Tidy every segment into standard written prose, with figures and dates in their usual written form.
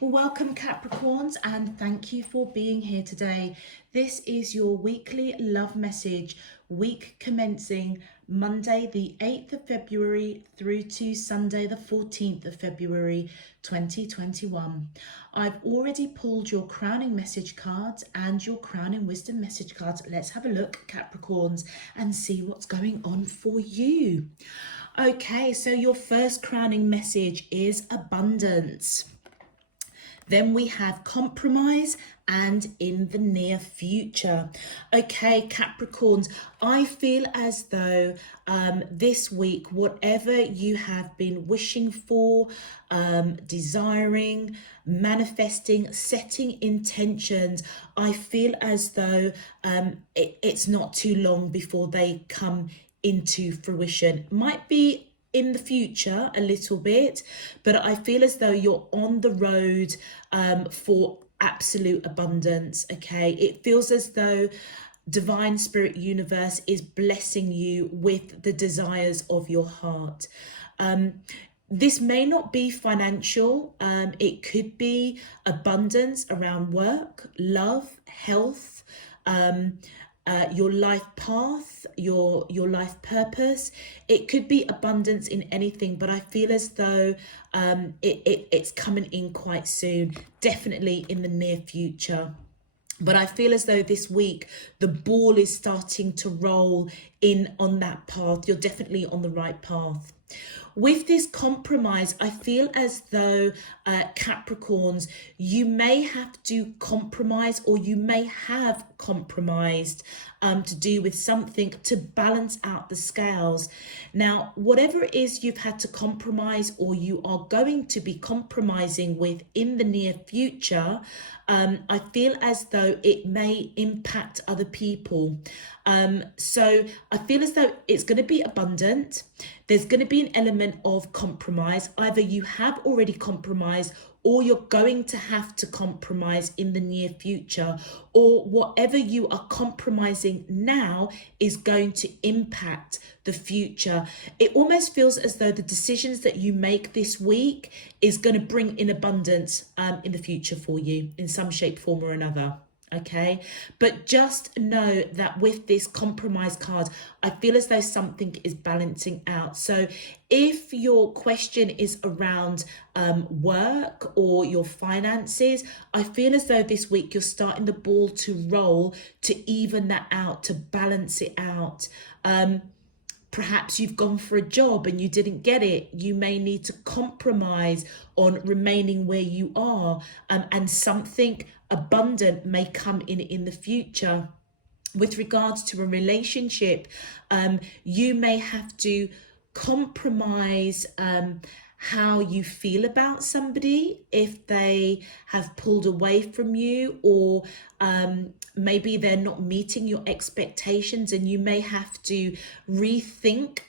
Welcome, Capricorns, and thank you for being here today. This is your weekly love message, week commencing Monday, the 8th of February through to Sunday, the 14th of February, 2021. I've already pulled your crowning message cards and your crowning wisdom message cards. Let's have a look, Capricorns, and see what's going on for you. Okay, so your first crowning message is abundance. Then we have compromise and in the near future. Okay, Capricorns, I feel as though this week, whatever you have been wishing for, desiring, manifesting, setting intentions, I feel as though it's not too long before they come into fruition. Might be in the future a little bit, but I feel as though you're on the road for absolute abundance. Okay, it feels as though divine spirit universe is blessing you with the desires of your heart. This may not be financial, it could be abundance around work, love, health, your life path, your life purpose. It could be abundance in anything, but I feel as though it's coming in quite soon, definitely in the near future. But I feel as though this week the ball is starting to roll in on that path. You're definitely on the right path. With this compromise, I feel as though Capricorns, you may have to compromise, or you may have compromised to do with something to balance out the scales. Now, whatever it is you've had to compromise or you are going to be compromising with in the near future, I feel as though it may impact other people. So I feel as though it's going to be abundant. There's going to be an element of compromise. Either you have already compromised, or you're going to have to compromise in the near future, or whatever you are compromising now is going to impact the future. It almost feels as though the decisions that you make this week is going to bring in abundance in the future for you in some shape, form or another. Okay, but just know that with this compromise card, I feel as though something is balancing out. So if your question is around work or your finances, I feel as though this week you're starting the ball to roll to even that out, to balance it out. Perhaps you've gone for a job and you didn't get it. You may need to compromise on remaining where you are, and something abundant may come in the future. With regards to a relationship, you may have to compromise how you feel about somebody if they have pulled away from you, or maybe they're not meeting your expectations, and you may have to rethink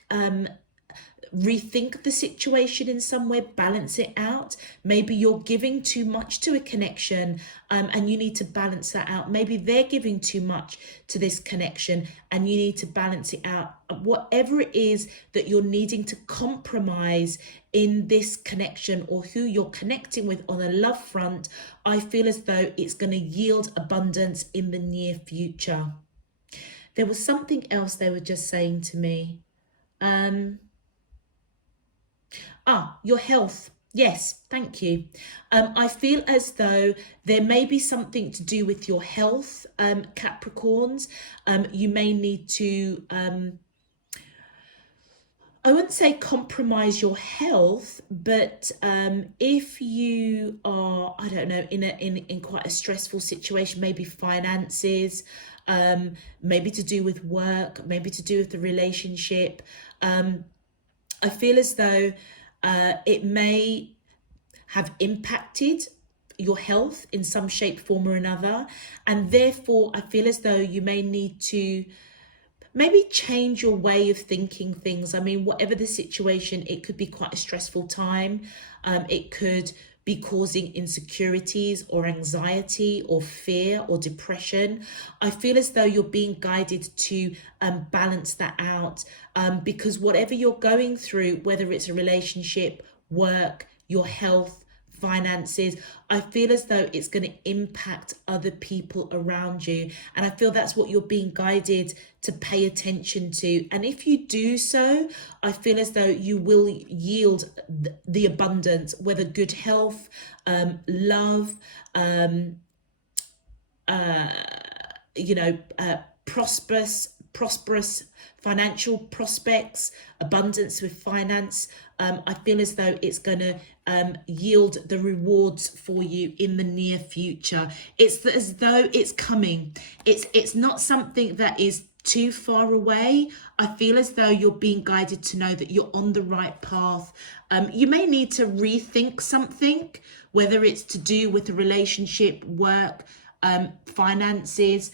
the situation in some way, balance it out. Maybe you're giving too much to a connection, and you need to balance that out. Maybe they're giving too much to this connection and you need to balance it out. Whatever it is that you're needing to compromise in this connection, or who you're connecting with on a love front, I feel as though it's going to yield abundance in the near future. There was something else they were just saying to me. Your health. Yes, thank you. I feel as though there may be something to do with your health, Capricorns. You may need to, I wouldn't say compromise your health, but if you are, I don't know, in quite a stressful situation, maybe finances, maybe to do with work, maybe to do with the relationship, I feel as though it may have impacted your health in some shape, form or another. And therefore, I feel as though you may need to maybe change your way of thinking things. I mean, whatever the situation, it could be quite a stressful time. It could be causing insecurities or anxiety or fear or depression. I feel as though you're being guided to balance that out, because whatever you're going through, whether it's a relationship, work, your health, finances, I feel as though it's going to impact other people around you. And I feel that's what you're being guided to pay attention to. And if you do so, I feel as though you will yield the abundance, whether good health, love, prosperous financial prospects, abundance with finance. I feel as though it's going to yield the rewards for you in the near future. It's as though it's coming. It's not something that is too far away. I feel as though you're being guided to know that you're on the right path. You may need to rethink something, whether it's to do with a relationship, work, finances,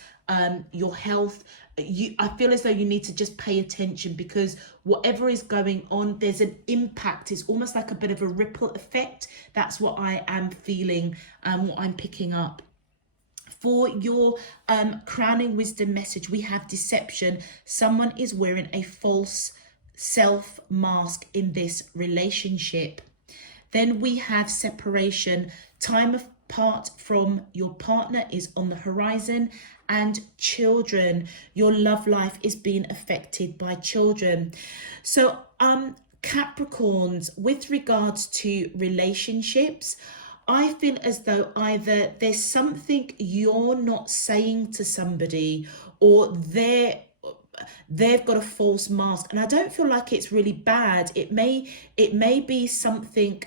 your health. I feel as though you need to just pay attention, because whatever is going on, there's an impact. It's almost like a bit of a ripple effect. That's what I am feeling, what I'm picking up. For your crowning wisdom message, we have deception. Someone is wearing a false self mask in this relationship. Then we have separation. Time apart from your partner is on the horizon. And children, your love life is being affected by children. So Capricorns, with regards to relationships, I feel as though either there's something you're not saying to somebody, or they've got a false mask. And I don't feel like it's really bad. It may be something,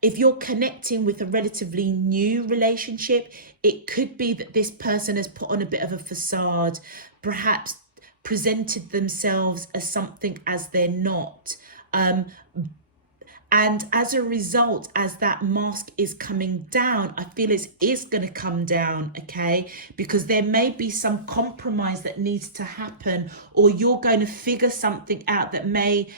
if you're connecting with a relatively new relationship, it could be that this person has put on a bit of a facade, perhaps presented themselves as something as they're not. And as a result, as that mask is coming down, I feel it is going to come down, okay? Because there may be some compromise that needs to happen, or you're going to figure something out that may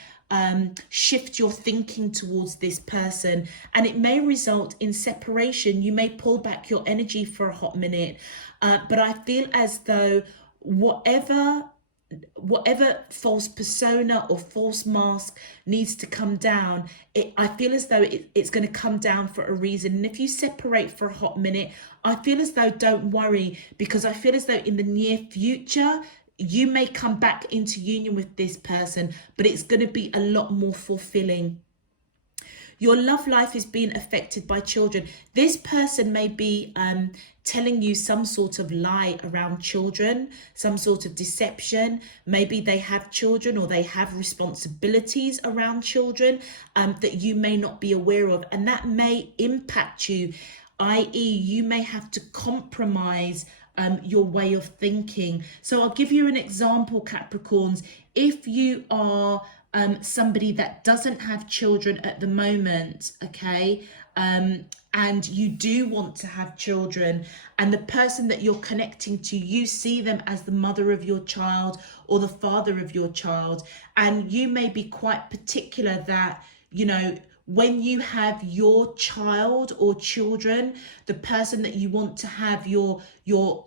shift your thinking towards this person, and it may result in separation. You may pull back your energy for a hot minute, but I feel as though whatever false persona or false mask needs to come down, I feel as though it's going to come down for a reason. And if you separate for a hot minute, I feel as though don't worry, because I feel as though in the near future you may come back into union with this person, but it's going to be a lot more fulfilling. Your love life is being affected by children. This person may be telling you some sort of lie around children, some sort of deception. Maybe they have children, or they have responsibilities around children that you may not be aware of. And that may impact you, i.e. you may have to compromise your way of thinking. So I'll give you an example, Capricorns. If you are somebody that doesn't have children at the moment, okay, and you do want to have children, and the person that you're connecting to, you see them as the mother of your child or the father of your child, and you may be quite particular that, you know, when you have your child or children, the person that you want to have your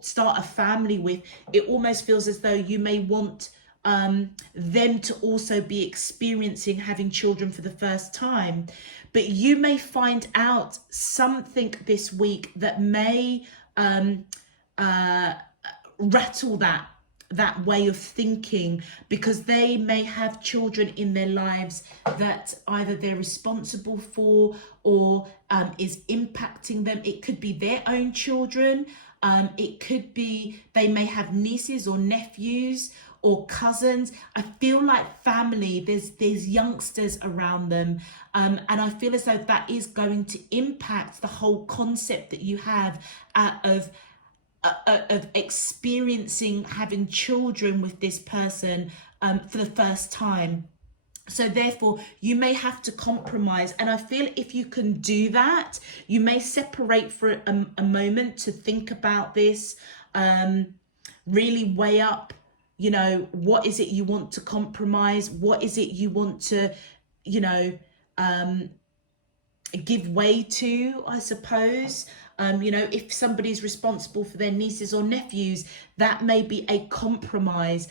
start a family with, it almost feels as though you may want them to also be experiencing having children for the first time. But you may find out something this week that may rattle that way of thinking, because they may have children in their lives that either they're responsible for or is impacting them. It could be their own children. It could be they may have nieces or nephews or cousins. I feel like family, there's youngsters around them, and I feel as though that is going to impact the whole concept that you have of experiencing having children with this person for the first time. So therefore you may have to compromise, and I feel if you can do that, you may separate for a moment to think about this, really weigh up, you know, what is it you want to compromise, what is it you want to, you know, give way to, I suppose. You know, if somebody's responsible for their nieces or nephews, that may be a compromise.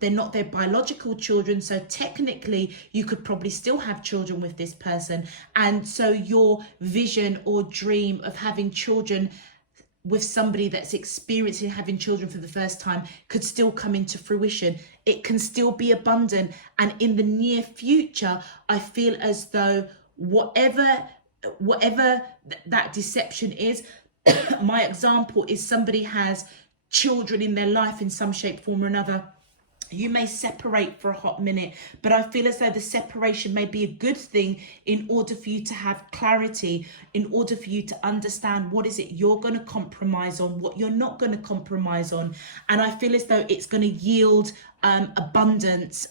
They're not their biological children, so technically you could probably still have children with this person. And so your vision or dream of having children with somebody that's experiencing having children for the first time could still come into fruition. It can still be abundant. And in the near future, I feel as though whatever that deception is, my example is somebody has children in their life in some shape, form or another. You may separate for a hot minute, but I feel as though the separation may be a good thing in order for you to have clarity, in order for you to understand what is it you're going to compromise on, what you're not going to compromise on. And I feel as though it's going to yield abundance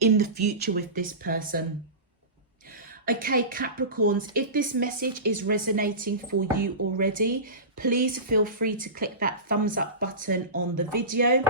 in the future with this person. Okay, Capricorns, if this message is resonating for you already, please feel free to click that thumbs up button on the video.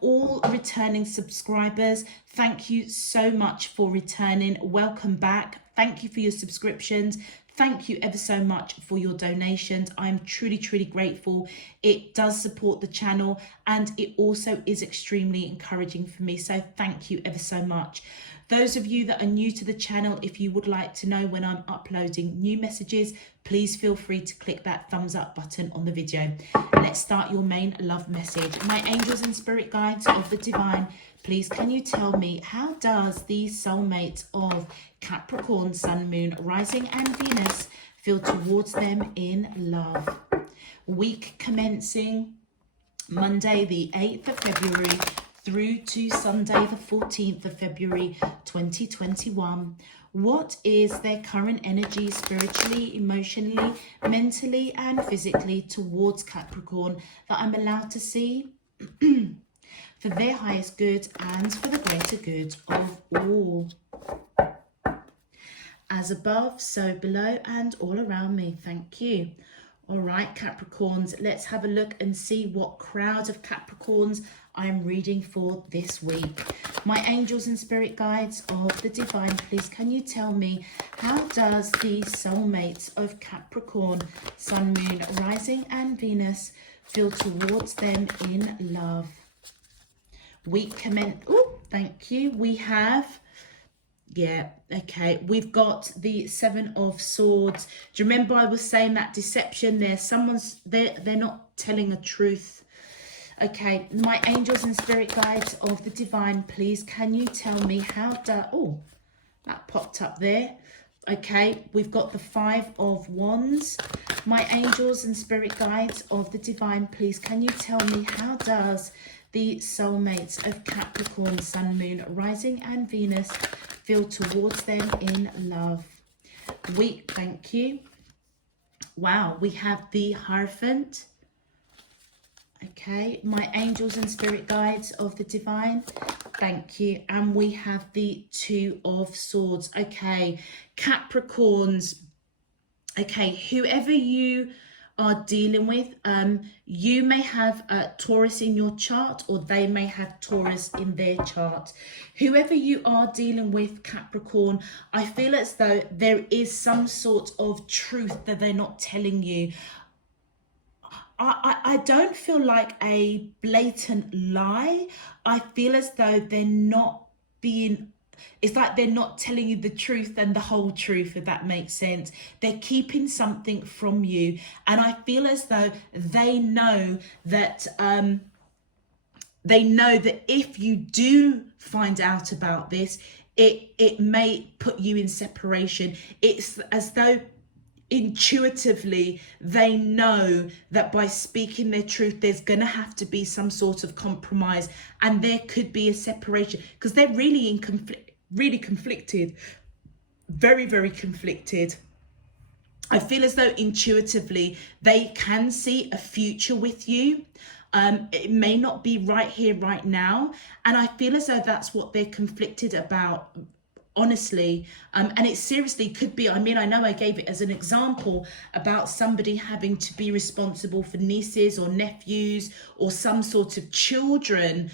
All returning subscribers, thank you so much for returning. Welcome back. Thank you for your subscriptions. Thank you ever so much for your donations. I'm truly, truly grateful. It does support the channel and it also is extremely encouraging for me. So thank you ever so much. Those of you that are new to the channel, if you would like to know when I'm uploading new messages, please feel free to click that thumbs up button on the video. Let's start your main love message. My angels and spirit guides of the divine, please can you tell me, how does the soulmate of Capricorn, Sun, Moon, Rising and Venus feel towards them in love? Week commencing Monday the 8th of February through to Sunday the 14th of February 2021. What is their current energy spiritually, emotionally, mentally and physically towards Capricorn that I'm allowed to see? For their highest good and for the greater good of all. As above, so below and all around me. Thank you. All right, Capricorns, let's have a look and see what crowd of Capricorns I'm reading for this week. My angels and spirit guides of the divine, please can you tell me, how does the soulmates of Capricorn, Sun, Moon, Rising and Venus feel towards them in love? Week commence. Oh, thank you. We have, yeah, okay, we've got the Seven of Swords. Do you remember I was saying that deception there? They're not telling the truth. Okay, my angels and spirit guides of the divine, please can you tell me how oh, that popped up there. Okay, we've got the Five of Wands. My angels and spirit guides of the divine, please can you tell me, how does the soulmates of Capricorn, Sun, Moon, Rising and Venus feel towards them in love? Week, thank you. Wow, we have the Hierophant. Okay, my angels and spirit guides of the divine, thank you. And we have the Two of Swords. Okay, Capricorns, okay, whoever you are dealing with, you may have Taurus in your chart, or they may have Taurus in their chart. Whoever you are dealing with, Capricorn, I feel as though there is some sort of truth that they're not telling you. I don't feel like a blatant lie. I feel as though they're not being, it's like they're not telling you the truth and the whole truth, if that makes sense. They're keeping something from you. And I feel as though they know that if you do find out about this, it may put you in separation. It's as though intuitively they know that by speaking their truth there's gonna have to be some sort of compromise, and there could be a separation, because they're really in conflict, really conflicted, very, very conflicted. I feel as though intuitively they can see a future with you. It may not be right here, right now, and I feel as though that's what they're conflicted about, honestly. And it seriously could be, I mean, I know I gave it as an example about somebody having to be responsible for nieces or nephews or some sort of children,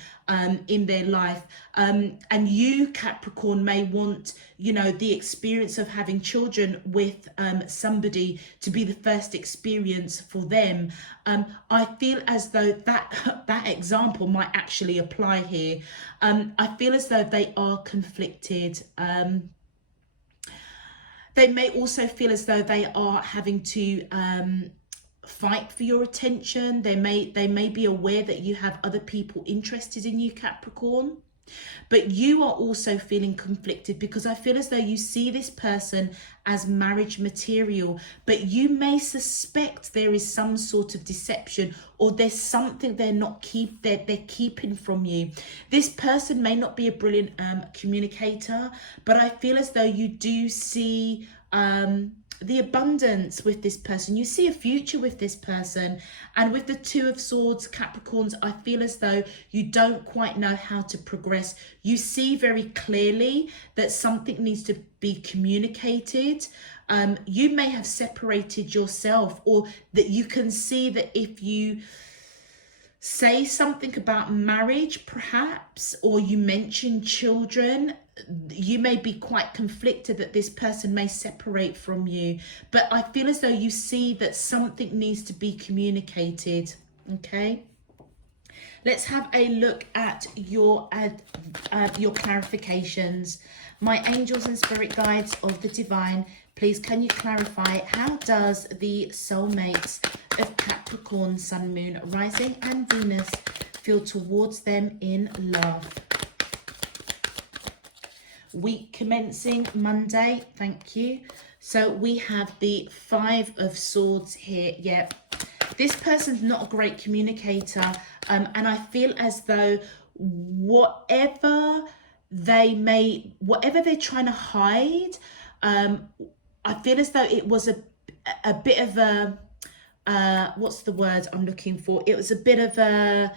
in their life. And you, Capricorn, may want, you know, the experience of having children with somebody to be the first experience for them. I feel as though that example might actually apply here. I feel as though they are conflicted. They may also feel as though they are having to fight for your attention. They may be aware that you have other people interested in you, Capricorn. But you are also feeling conflicted because I feel as though you see this person as marriage material, but you may suspect there is some sort of deception, or there's something they're keeping from you. This person may not be a brilliant communicator, but I feel as though you do see the abundance with this person. You see a future with this person. And with the Two of Swords, Capricorns, I feel as though you don't quite know how to progress. You see very clearly that something needs to be communicated. You may have separated yourself, or that you can see that if you say something about marriage, perhaps, or you mention children, you may be quite conflicted that this person may separate from you. But I feel as though you see that something needs to be communicated. Okay, let's have a look at your clarifications. My angels and spirit guides of the divine, please can you clarify, how does the soulmates of Capricorn, Sun, Moon, Rising and Venus feel towards them in love? Week commencing Monday, thank you. So we have the Five of Swords here. Yeah, this person's not a great communicator, and I feel as though whatever they're trying to hide, I feel as though it was a bit of a what's the word I'm looking for? It was a bit of a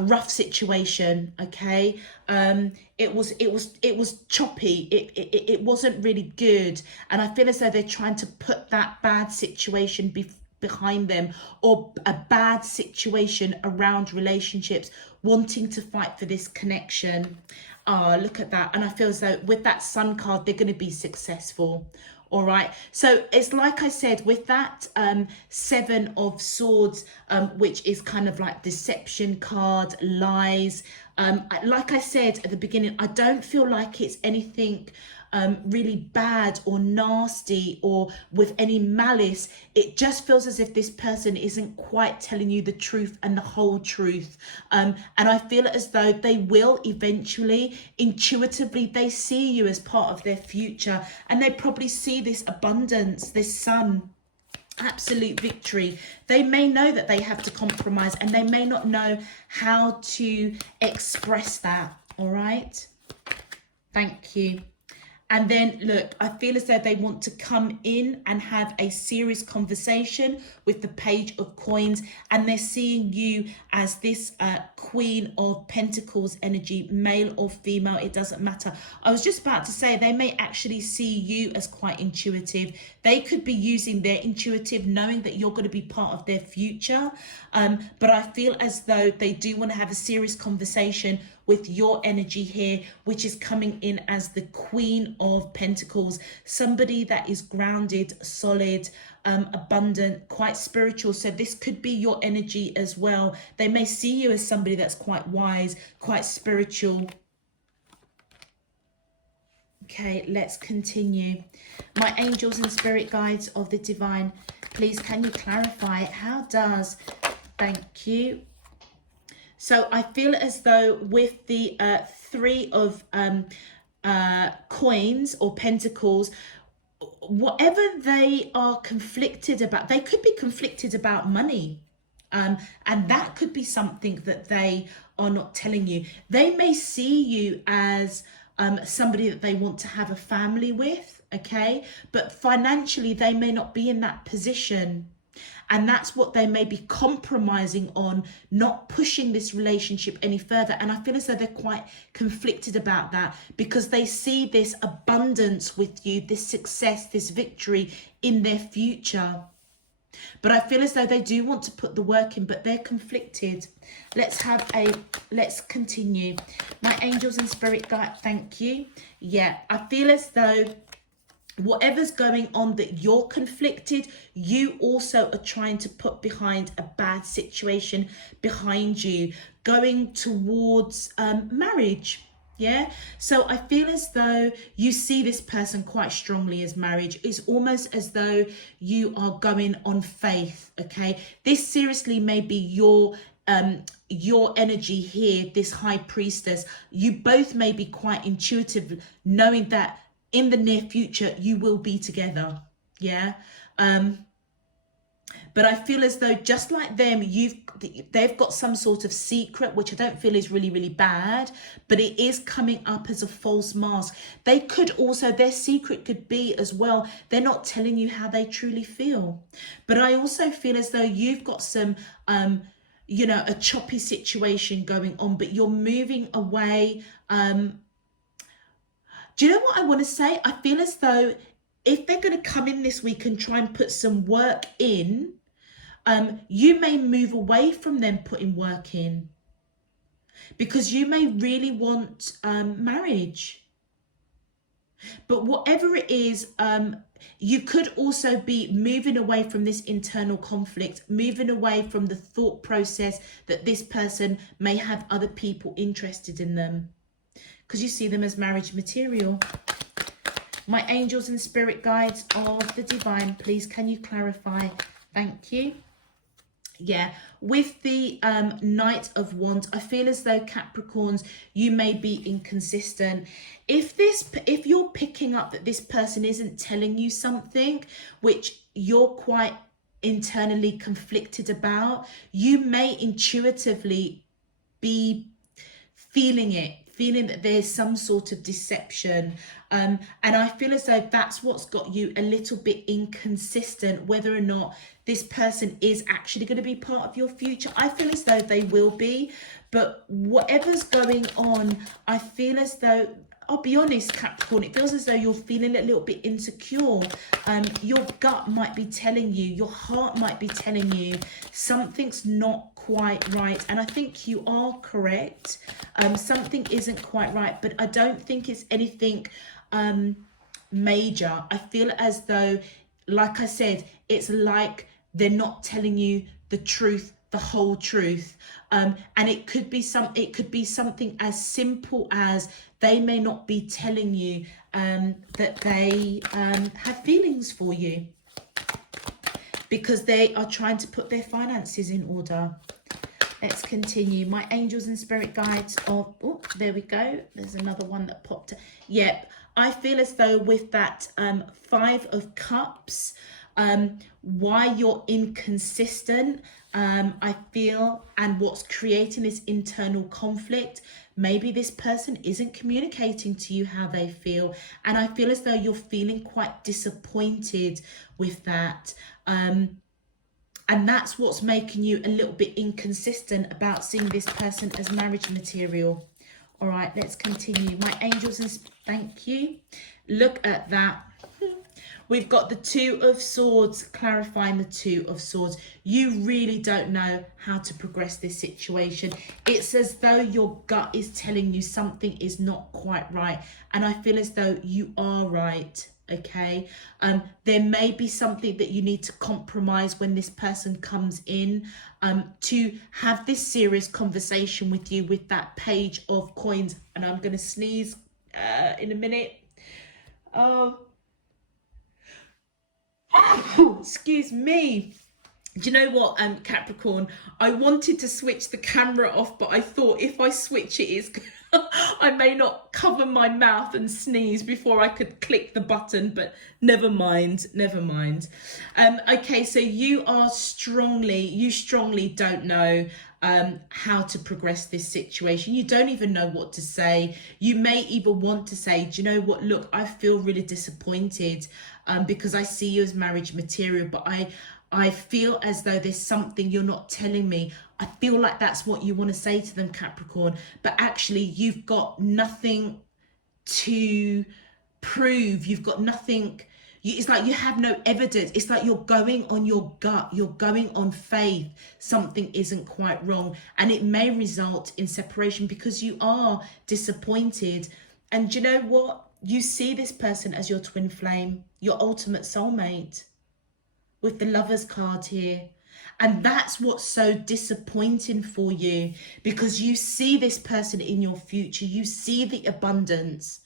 rough situation. Okay, it was choppy. It wasn't really good, and I feel as though they're trying to put that bad situation behind them, or a bad situation around relationships, wanting to fight for this connection. Oh, look at that. And I feel as though with that Sun card, they're going to be successful. All right, so it's like I said, with that Seven of Swords, which is kind of like deception card, lies. Like I said at the beginning, I don't feel like it's anything really bad or nasty or with any malice. It just feels as if this person isn't quite telling you the truth and the whole truth. And I feel as though they will eventually, intuitively, they see you as part of their future, and they probably see this abundance, this sun, absolute victory. They may know that they have to compromise, and they may not know how to express that. All right, thank you. And then look, I feel as though they want to come in and have a serious conversation with the Page of Coins, and they're seeing you as this Queen of Pentacles energy, male or female, it doesn't matter. I was just about to say they may actually see you as quite intuitive. They could be using their intuitive, knowing that you're going to be part of their future. But I feel as though they do want to have a serious conversation with your energy here, which is coming in as the Queen of Pentacles, somebody that is grounded, solid, abundant, quite spiritual. So this could be your energy as well. They may see you as somebody that's quite wise, quite spiritual. Okay, let's continue. My angels and spirit guides of the divine, please can you clarify, how does, thank you. So I feel as though with the Three of Coins or Pentacles, whatever they are conflicted about, they could be conflicted about money. And that could be something that they are not telling you. They may see you as somebody that they want to have a family with, okay? But financially, they may not be in that position. And that's what they may be compromising on, not pushing this relationship any further. And I feel as though they're quite conflicted about that, because they see this abundance with you, this success, this victory in their future. But I feel as though they do want to put the work in, but they're conflicted. Let's continue. My angels and spirit guide, thank you. Yeah, I feel as though whatever's going on that you're conflicted, you also are trying to put behind a bad situation behind you, going towards marriage. Yeah, so I feel as though you see this person quite strongly as marriage. It's almost as though you are going on faith. Okay, this seriously may be your energy here, this high priestess. You both may be quite intuitive, knowing that in the near future you will be together. Yeah, but I feel as though just like them, they've got some sort of secret, which I don't feel is really, really bad, but it is coming up as a false mask. They could also, their secret could be as well, they're not telling you how they truly feel. But I also feel as though you've got some, you know, a choppy situation going on, but you're moving away. Do you know what I want to say? I feel as though if they're going to come in this week and try and put some work in, you may move away from them putting work in, because you may really want marriage. But whatever it is, you could also be moving away from this internal conflict, moving away from the thought process that this person may have other people interested in them, because you see them as marriage material. My angels and spirit guides of the divine, please can you clarify? Thank you. Yeah, with the Knight of Wands, I feel as though Capricorns, you may be inconsistent. If you're picking up that this person isn't telling you something which you're quite internally conflicted about, you may intuitively be feeling that there's some sort of deception, and I feel as though that's what's got you a little bit inconsistent, whether or not this person is actually going to be part of your future. I feel as though they will be, but whatever's going on, I feel as though, I'll be honest, Capricorn, it feels as though you're feeling a little bit insecure. Your gut might be telling you, your heart might be telling you something's not quite right. And I think you are correct. Something isn't quite right, but I don't think it's anything major. I feel as though, like I said, it's like they're not telling you the truth, the whole truth. And it could be something as simple as they may not be telling you that they have feelings for you, because they are trying to put their finances in order. Let's continue. My angels and spirit guides of, oh, there we go. There's another one that popped. Yep. I feel as though with that 5 of Cups, why you're inconsistent, I feel, and what's creating this internal conflict, maybe this person isn't communicating to you how they feel, and I feel as though you're feeling quite disappointed with that, and that's what's making you a little bit inconsistent about seeing this person as marriage material. All right, let's continue. My angels and thank you. Look at that. We've got the 2 of Swords, clarifying the 2 of Swords. You really don't know how to progress this situation. It's as though your gut is telling you something is not quite right. And I feel as though you are right, okay? There may be something that you need to compromise when this person comes in to have this serious conversation with you with that Page of Coins. And I'm going to sneeze in a minute. Excuse me. Do you know what, Capricorn? I wanted to switch the camera off, but I thought if I switch it, I may not cover my mouth and sneeze before I could click the button, but never mind, never mind. Okay, so you strongly don't know how to progress this situation. You don't even know what to say. You may even want to say, do you know what, look, I feel really disappointed because I see you as marriage material, but I feel as though there's something you're not telling me. I feel like that's what you want to say to them, Capricorn, but actually you've got nothing to prove. You've got nothing, It's like you have no evidence. It's like you're going on your gut. You're going on faith. Something isn't quite wrong. And it may result in separation because you are disappointed. And you know what? You see this person as your twin flame, your ultimate soulmate, with the Lovers card here. And that's what's so disappointing for you, because you see this person in your future. You see the abundance.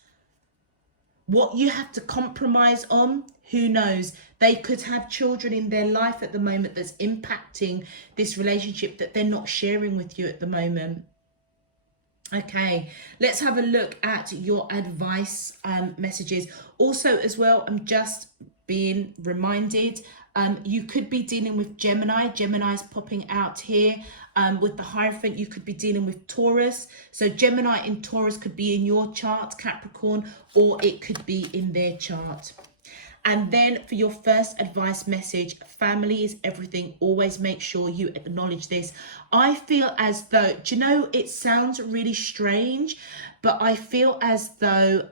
What you have to compromise on, who knows? They could have children in their life at the moment that's impacting this relationship that they're not sharing with you at the moment. Okay, let's have a look at your advice messages. Also as well, I'm just being reminded, you could be dealing with Gemini. Gemini's popping out here with the Hierophant. You could be dealing with Taurus. So Gemini and Taurus could be in your chart, Capricorn, or it could be in their chart. And then for your first advice message, family is everything. Always make sure you acknowledge this. I feel as though, do you know, it sounds really strange, but I feel as though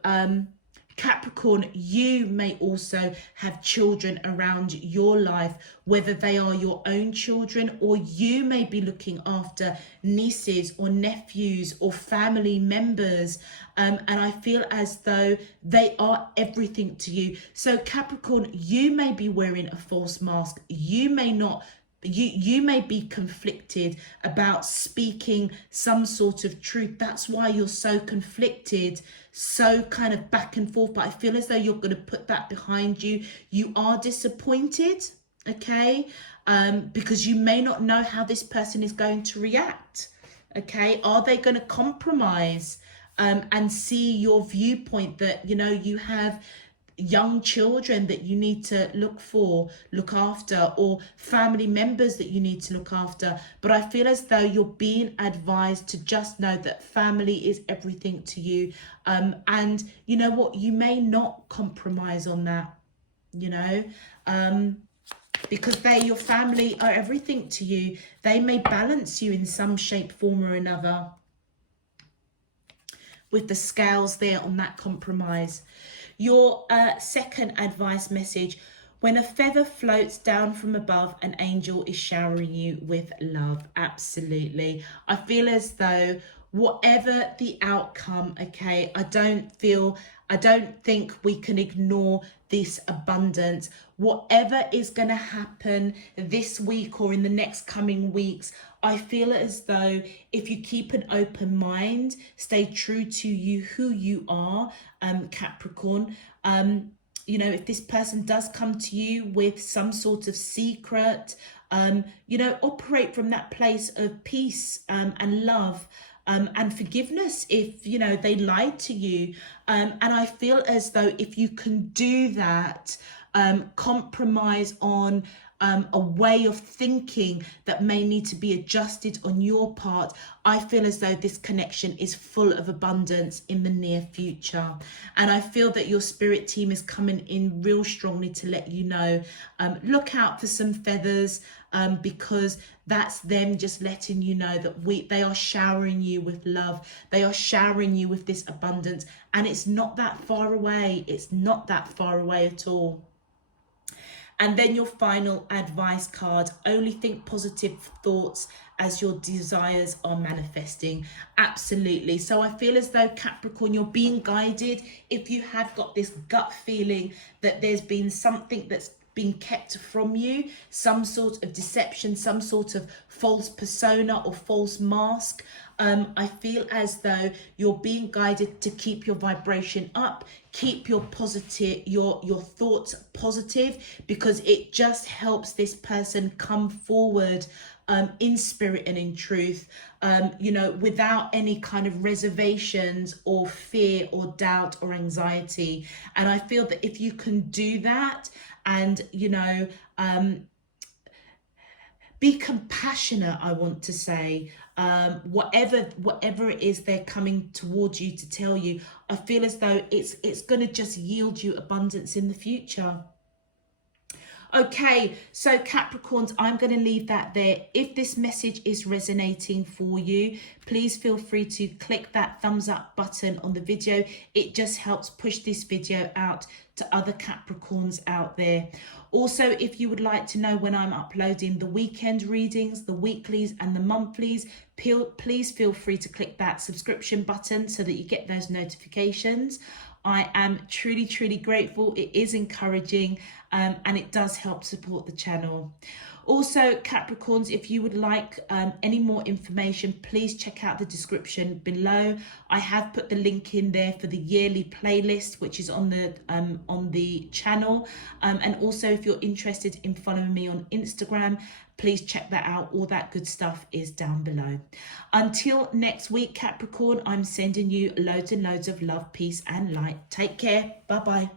Capricorn, you may also have children around your life, whether they are your own children, or you may be looking after nieces or nephews or family members. And I feel as though they are everything to you. So Capricorn, you may be wearing a false mask. You may not. You may be conflicted about speaking some sort of truth. That's why you're so conflicted, so kind of back and forth. But I feel as though you're going to put that behind you. You are disappointed, okay? Because you may not know how this person is going to react, okay? Are they going to compromise and see your viewpoint that, you know, you have young children that you need to look after, or family members that you need to look after? But I feel as though you're being advised to just know that family is everything to you. And you know what? You may not compromise on that, you know, because your family are everything to you. They may balance you in some shape, form or another, with the scales there on that compromise. Your second advice message: when a feather floats down from above, an angel is showering you with love. Absolutely. I feel as though whatever the outcome, okay, I don't think we can ignore this abundance. Whatever is going to happen this week or in the next coming weeks, I feel as though if you keep an open mind, stay true to you, who you are, Capricorn, you know, if this person does come to you with some sort of secret, you know, operate from that place of peace and love. And forgiveness if, you know, they lied to you. And I feel as though if you can do that, compromise on a way of thinking that may need to be adjusted on your part, I feel as though this connection is full of abundance in the near future. And I feel that your spirit team is coming in real strongly to let you know, look out for some feathers, because that's them just letting you know that they are showering you with love. They are showering you with this abundance, and it's not that far away. It's not that far away at all. And then your final advice card: only think positive thoughts as your desires are manifesting. Absolutely. So I feel as though, Capricorn, you're being guided. If you have got this gut feeling that there's been something that's been kept from you, some sort of deception, some sort of false persona or false mask, I feel as though you're being guided to keep your vibration up, keep your thoughts positive, because it just helps this person come forward in spirit and in truth, you know, without any kind of reservations or fear or doubt or anxiety. And I feel that if you can do that, and, you know, be compassionate, I want to say, whatever it is they're coming towards you to tell you, I feel as though it's going to just yield you abundance in the future. Okay, so Capricorns, I'm going to leave that there. If this message is resonating for you, please feel free to click that thumbs up button on the video. It just helps push this video out to other Capricorns out there. Also, if you would like to know when I'm uploading the weekend readings, the weeklies and the monthlies, please feel free to click that subscription button so that you get those notifications. I am truly, truly grateful. It is encouraging and it does help support the channel. Also, Capricorns, if you would like any more information, please check out the description below. I have put the link in there for the yearly playlist, which is on the channel. And also, if you're interested in following me on Instagram, please check that out. All that good stuff is down below. Until next week, Capricorn, I'm sending you loads and loads of love, peace and light. Take care. Bye-bye.